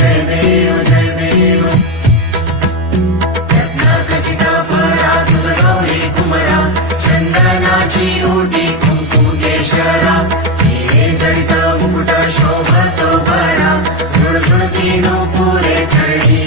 जय देव जय देव रत्नाखचिता परा तुझ गौरी कुमरा चंदनाची ओटी कुंकू केशरा हिरे जडित मुकुट शोभतो बरा झुळझुळती नुपुरे चढी